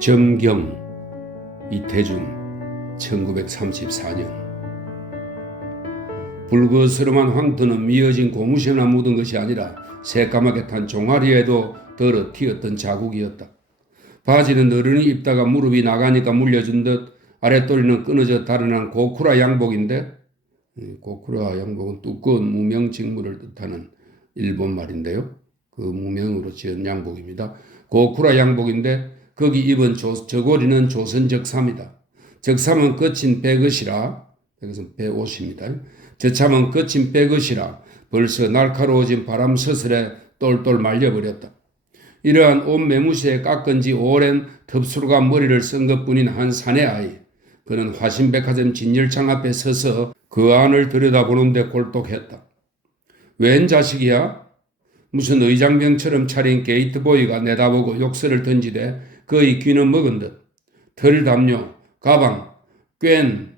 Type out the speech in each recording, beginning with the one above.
정경 이태준 1934년 불그스름한 황토는 미어진 고무신나 묻은 것이 아니라 새까맣게 탄 종아리에도 덜어 튀었던 자국이었다. 바지는 어른이 입다가 무릎이 나가니까 물려준 듯 아랫도리는 끊어져 달아난 고쿠라 양복인데, 고쿠라 양복은 두꺼운 무명 직물을 뜻하는 일본 말인데요. 그 무명으로 지은 양복입니다. 고쿠라 양복인데 거기 입은 저고리는 조선 적삼이다. 적삼은 거친 배것이라, 여기서 배옷입니다. 저참은 거친 배것이라 벌써 날카로워진 바람 서슬에 똘똘 말려버렸다. 이러한 옷 매무새에 깎은 지 오랜 덥수로가 머리를 쓴 것뿐인 한 사내 아이. 그는 화신백화점 진열창 앞에 서서 그 안을 들여다보는데 골똘했다. 웬 자식이야? 무슨 의장병처럼 차린 게이트보이가 내다보고 욕설을 던지되 그의 귀는 먹은 듯. 털 담요, 가방, 꿰는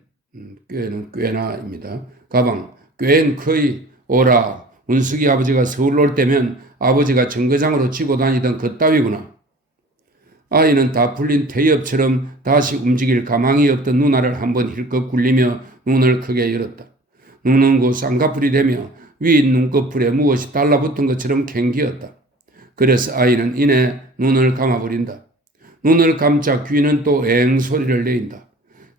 꿰나입니다. 가방, 꿰는 커이 오라. 운숙이 아버지가 서울 올 때면 아버지가 정거장으로 지고 다니던 그따위구나. 아이는 다 풀린 태엽처럼 다시 움직일 가망이 없던 누나를 한번 힐끗 굴리며 눈을 크게 열었다. 눈은 곧 쌍꺼풀이 되며 위 눈꺼풀에 무엇이 달라붙은 것처럼 캥기었다. 그래서 아이는 이내 눈을 감아버린다. 눈을 감자 귀는 또 엥 소리를 내인다.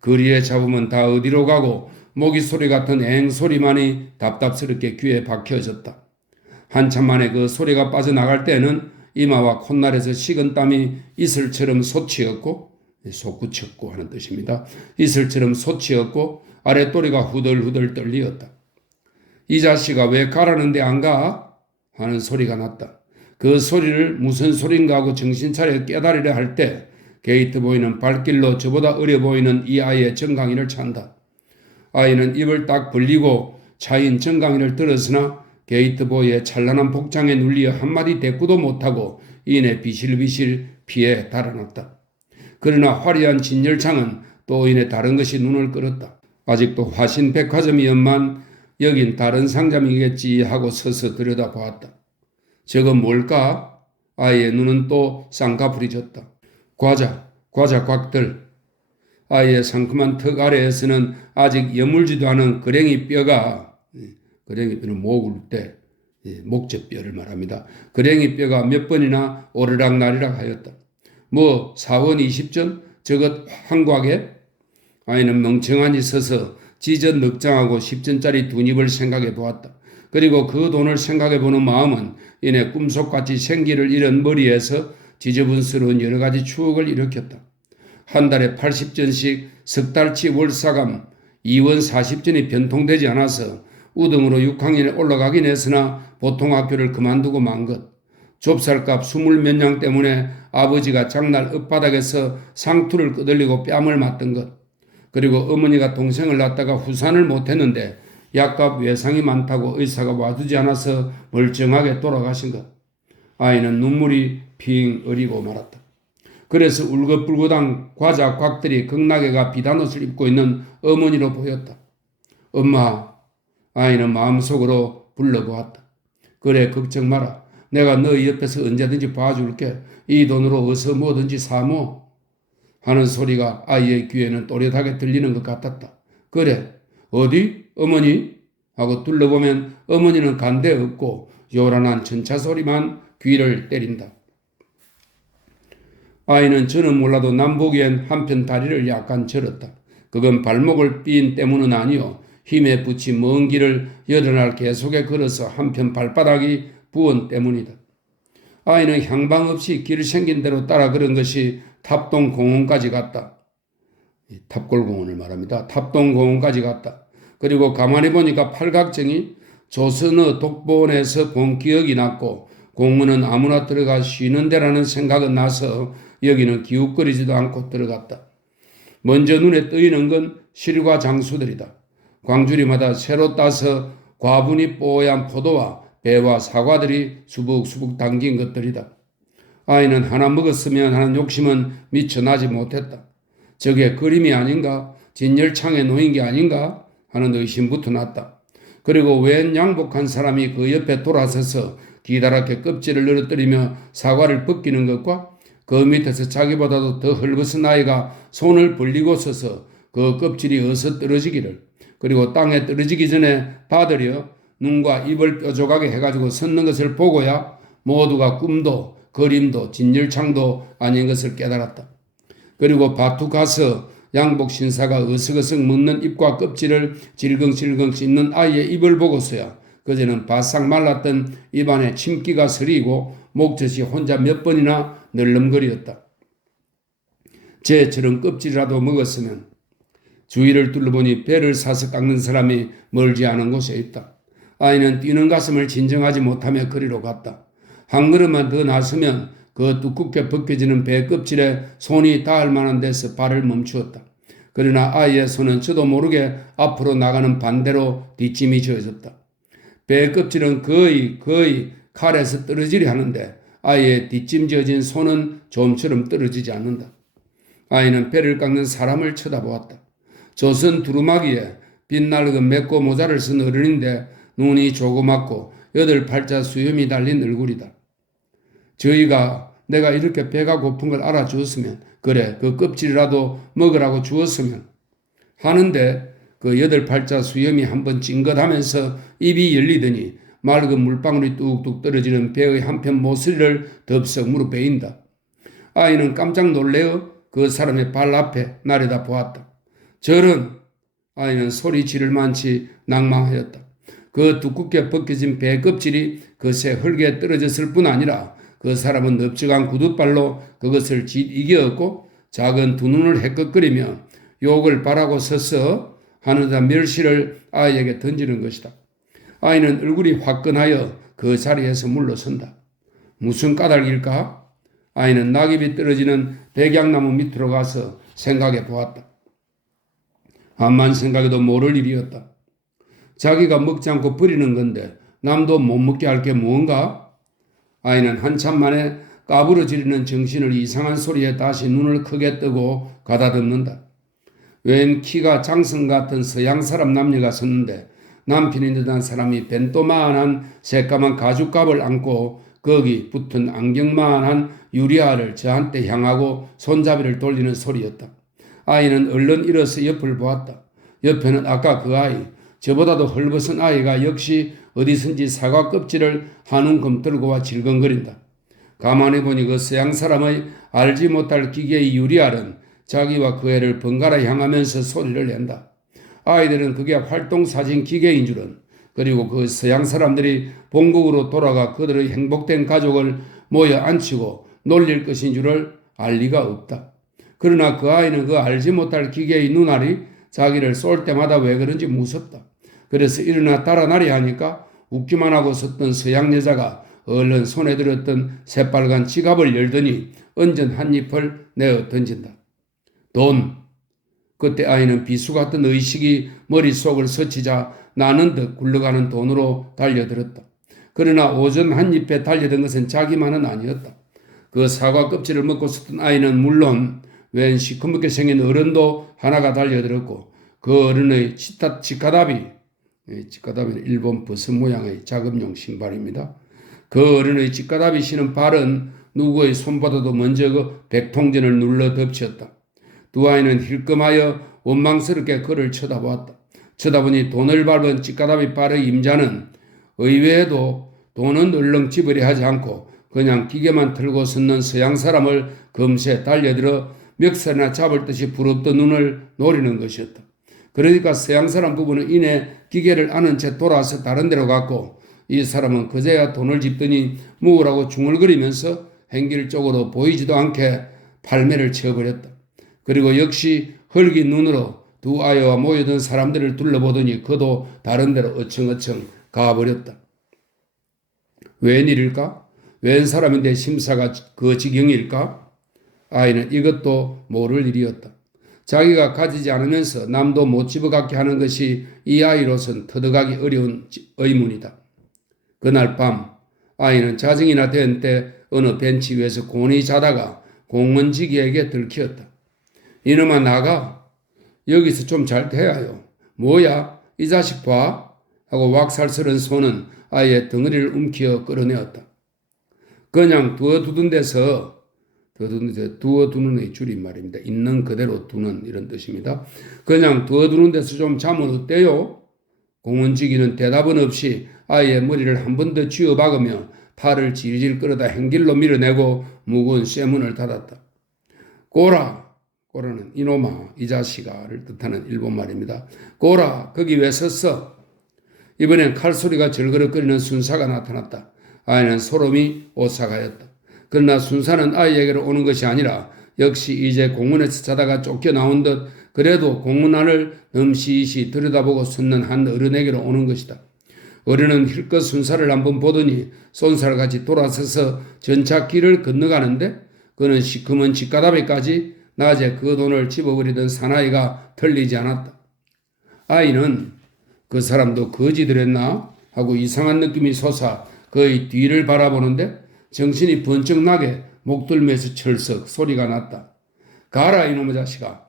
거리에 잡으면 다 어디로 가고 모기 소리 같은 엥 소리만이 답답스럽게 귀에 박혀졌다. 한참 만에 그 소리가 빠져나갈 때는 이마와 콧날에서 식은 땀이 이슬처럼 솟치었고, 솟구쳤고 하는 뜻입니다. 이슬처럼 솟치었고 아랫도리가 후들후들 떨리었다. 이 자식아 왜 가라는데 안 가? 하는 소리가 났다. 그 소리를 무슨 소린가 하고 정신차려 깨달으려 할 때 게이트보이는 발길로 저보다 어려 보이는 이 아이의 정강이를 찬다. 아이는 입을 딱 벌리고 차인 정강이를 들었으나 게이트보이의 찬란한 복장에 눌리어 한마디 대꾸도 못하고 이내 비실비실 피해 달아났다. 그러나 화려한 진열창은 또 이내 다른 것이 눈을 끌었다. 아직도 화신백화점이었만 여긴 다른 상점이겠지 하고 서서 들여다보았다. 저건 뭘까? 아이의 눈은 또 쌍꺼풀이 졌다. 과자 곽들. 아이의 상큼한 턱 아래에서는 아직 여물지도 않은 거랭이 뼈가, 거랭이 뼈는 목을 때 목젖뼈를 말합니다. 거랭이 뼈가 몇 번이나 오르락나리락 하였다. 뭐 4원 20전? 저것 한곽에? 아이는 멍청하니 서서 지전 넉장하고 10전짜리 두 입을 생각해 보았다. 그리고 그 돈을 생각해 보는 마음은 이내 꿈속같이 생기를 잃은 머리에서 지저분스러운 여러 가지 추억을 일으켰다. 한 달에 80전씩 석 달치 월사감 2원 40전이 변통되지 않아서 우등으로 6학년에 올라가긴 했으나 보통 학교를 그만두고 만 것. 좁쌀값 20몇 냥 때문에 아버지가 장날 읍바닥에서 상투를 끄들리고 뺨을 맞던 것. 그리고 어머니가 동생을 낳다가 후산을 못했는데 약값 외상이 많다고 의사가 와주지 않아서 멀쩡하게 돌아가신 것. 아이는 눈물이 핑 어리고 말았다. 그래서 울긋불긋한 과자 곽들이 극락에가 비단 옷을 입고 있는 어머니로 보였다. 엄마, 아이는 마음속으로 불러보았다. 그래, 걱정 마라. 내가 너희 옆에서 언제든지 봐줄게. 이 돈으로 어서 뭐든지 사모. 하는 소리가 아이의 귀에는 또렷하게 들리는 것 같았다. 그래, 어디? 어머니? 하고 둘러보면 어머니는 간데 없고 요란한 전차 소리만 귀를 때린다. 아이는 저는 몰라도 남 보기엔 한편 다리를 약간 절었다. 그건 발목을 삔 때문은 아니요. 힘에 붙인 먼 길을 여러 날 계속해 걸어서 한편 발바닥이 부은 때문이다. 아이는 향방 없이 길 생긴 대로 따라 걸은 것이 탑동공원까지 갔다. 탑골공원을 말합니다. 탑동공원까지 갔다. 그리고 가만히 보니까 팔각정이 조선어 독본에서 본 기억이 났고 공원은 아무나 들어가 쉬는 데라는 생각은 나서 여기는 기웃거리지도 않고 들어갔다. 먼저 눈에 뜨이는 건 실과 장수들이다. 광주리마다 새로 따서 과분이 뽀얀 포도와 배와 사과들이 수북수북 담긴 것들이다. 아이는 하나 먹었으면 하는 욕심은 미처 나지 못했다. 저게 그림이 아닌가? 진열창에 놓인 게 아닌가? 하는 의심부터 났다. 그리고 웬 양복한 사람이 그 옆에 돌아서서 기다랗게 껍질을 늘어뜨리며 사과를 벗기는 것과 그 밑에서 자기보다도 더 헐벗은 아이가 손을 벌리고 서서 그 껍질이 어서 떨어지기를, 그리고 땅에 떨어지기 전에 받으려 눈과 입을 뾰족하게 해가지고 섰는 것을 보고야 모두가 꿈도 그림도 진열창도 아닌 것을 깨달았다. 그리고 바투 가서 양복 신사가 어석어석 먹는 입과 껍질을 질겅질겅 씹는 아이의 입을 보고서야 그제는 바싹 말랐던 입안에 침기가 서리고 목젖이 혼자 몇 번이나 널름거리었다. 쟤처럼 껍질이라도 먹었으면. 주위를 둘러보니 배를 사서 깎는 사람이 멀지 않은 곳에 있다. 아이는 뛰는 가슴을 진정하지 못하며 거리로 갔다. 한 걸음만 더 나서면 그 두껍게 벗겨지는 배 껍질에 손이 닿을 만한 데서 발을 멈추었다. 그러나 아이의 손은 저도 모르게 앞으로 나가는 반대로 뒷짐이 져졌다. 배 껍질은 거의 칼에서 떨어지려 하는데 아이의 뒷짐 지어진 손은 좀처럼 떨어지지 않는다. 아이는 배를 깎는 사람을 쳐다보았다. 조선 두루마기에 빛날건 맺고 모자를 쓴 어른인데 눈이 조그맣고 8팔자 수염이 달린 얼굴이다. 저희가 내가 이렇게 배가 고픈 걸 알아주었으면, 그래 그 껍질이라도 먹으라고 주었으면 하는데 그 8팔자 수염이 한번 찡긋하면서 입이 열리더니 맑은 물방울이 뚝뚝 떨어지는 배의 한편 모서리를 덥석 무릎베인다. 아이는 깜짝 놀래어 그 사람의 발 앞에 나려다 보았다. 저런! 아이는 소리 지를 만치 낭망하였다. 그 두껍게 벗겨진 배 껍질이 그새 흙에 떨어졌을 뿐 아니라 그 사람은 넓적한 구둣발로 그것을 이겨얻고 작은 두 눈을 해껏거리며 욕을 바라고 서서 하늘다 멸시를 아이에게 던지는 것이다. 아이는 얼굴이 화끈하여 그 자리에서 물러선다. 무슨 까닭일까? 아이는 낙엽이 떨어지는 백양나무 밑으로 가서 생각해 보았다. 암만 생각해도 모를 일이었다. 자기가 먹지 않고 버리는 건데 남도 못 먹게 할 게 무언가? 아이는 한참 만에 까부러지르는 정신을 이상한 소리에 다시 눈을 크게 뜨고 가다듬는다. 웬 키가 장성 같은 서양 사람 남녀가 섰는데 남편인 듯한 사람이 벤또만한 새까만 가죽갑을 안고 거기 붙은 안경만한 유리알을 저한테 향하고 손잡이를 돌리는 소리였다. 아이는 얼른 일어서 옆을 보았다. 옆에는 아까 그 아이, 저보다도 헐벗은 아이가 역시 어디선지 사과 껍질을 한 움큼 들고 와 질겅거린다. 가만히 보니 그 서양 사람의 알지 못할 기계의 유리알은 자기와 그 애를 번갈아 향하면서 소리를 낸다. 아이들은 그게 활동사진 기계인 줄은, 그리고 그 서양 사람들이 본국으로 돌아가 그들의 행복된 가족을 모여 앉히고 놀릴 것인 줄을 알 리가 없다. 그러나 그 아이는 그 알지 못할 기계의 눈알이 자기를 쏠 때마다 왜 그런지 무섭다. 그래서 일어나 달아나려 하니까 웃기만 하고 섰던 서양 여자가 얼른 손에 들었던 새빨간 지갑을 열더니 얹은 한 잎을 내어 던진다. 돈. 그때 아이는 비수 같은 의식이 머릿속을 스치자 나는 듯 굴러가는 돈으로 달려들었다. 그러나 오전 한 잎에 달려든 것은 자기만은 아니었다. 그 사과 껍질을 먹고 섰던 아이는 물론 웬 시커멓게 생긴 어른도 하나가 달려들었고 그 어른의 치카다비는 일본 버섯 모양의 작업용 신발입니다. 그 어른의 치카다비 신은 발은 누구의 손보다도 먼저 그 백통전을 눌러 덮쳤다. 두 아이는 힐끔하여 원망스럽게 그를 쳐다보았다. 쳐다보니 돈을 밟은 치카다비 발의 임자는 의외에도 돈은 얼렁 집으려 하지 않고 그냥 기계만 틀고 섰는 서양 사람을 금세 달려들어 멱살이나 잡을 듯이 부럽던 눈을 노리는 것이었다. 그러니까 서양 사람 부부는 이내 기계를 아는 채 돌아서 다른 데로 갔고 이 사람은 그제야 돈을 집더니 무으라고 중얼거리면서 행길 쪽으로 보이지도 않게 팔매를 쳐버렸다. 그리고 역시 헐긴 눈으로 두 아이와 모여든 사람들을 둘러보더니 그도 다른 데로 어청어청 가버렸다. 웬일일까? 웬 사람인데 심사가 그 지경일까? 아이는 이것도 모를 일이었다. 자기가 가지지 않으면서 남도 못 집어갖게 하는 것이 이 아이로선 터득하기 어려운 의문이다. 그날 밤 아이는 자정이나 된 때 어느 벤치 위에서 곤히 자다가 공문지기에게 들키었다. 이놈아 나가. 여기서 좀 잘 돼야요. 뭐야 이 자식 봐? 하고 왁살스런 손은 아이의 덩어리를 움키어 끌어내었다. 그냥 두어두둔 데서 두어두는의 줄임말입니다. 있는 그대로 두는 이런 뜻입니다. 그냥 두어두는 데서 좀 자면 어때요? 공원지기는 대답은 없이 아이의 머리를 한 번 더 쥐어박으며 팔을 질질 끌어다 행길로 밀어내고 무거운 쇠문을 닫았다. 꼬라는 이놈아, 이 자식아를 뜻하는 일본말입니다. 꼬라, 거기 왜 섰어? 이번엔 칼소리가 절그럭거리는 순사가 나타났다. 아이는 소름이 오싹하였다. 그러나 순사는 아이에게로 오는 것이 아니라 역시 이제 공원에서 자다가 쫓겨나온 듯 그래도 공원 안을 넘시시 들여다보고 섰는 한 어른에게로 오는 것이다. 어른은 힐끗 순사를 한번 보더니 쏜살같이 돌아서서 전차길을 건너가는데 그는 시커먼 집가다배까지 낮에 그 돈을 집어버리던 사나이가 틀리지 않았다. 아이는 그 사람도 거지들였나 하고 이상한 느낌이 솟아 그의 뒤를 바라보는데 정신이 번쩍 나게 목덜미에서 철썩 소리가 났다. 가라 이놈의 자식아.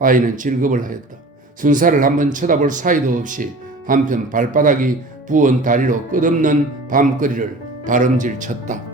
아이는 질겁을 하였다. 순사를 한번 쳐다볼 사이도 없이 한편 발바닥이 부은 다리로 끝없는 밤거리를 바람질 쳤다.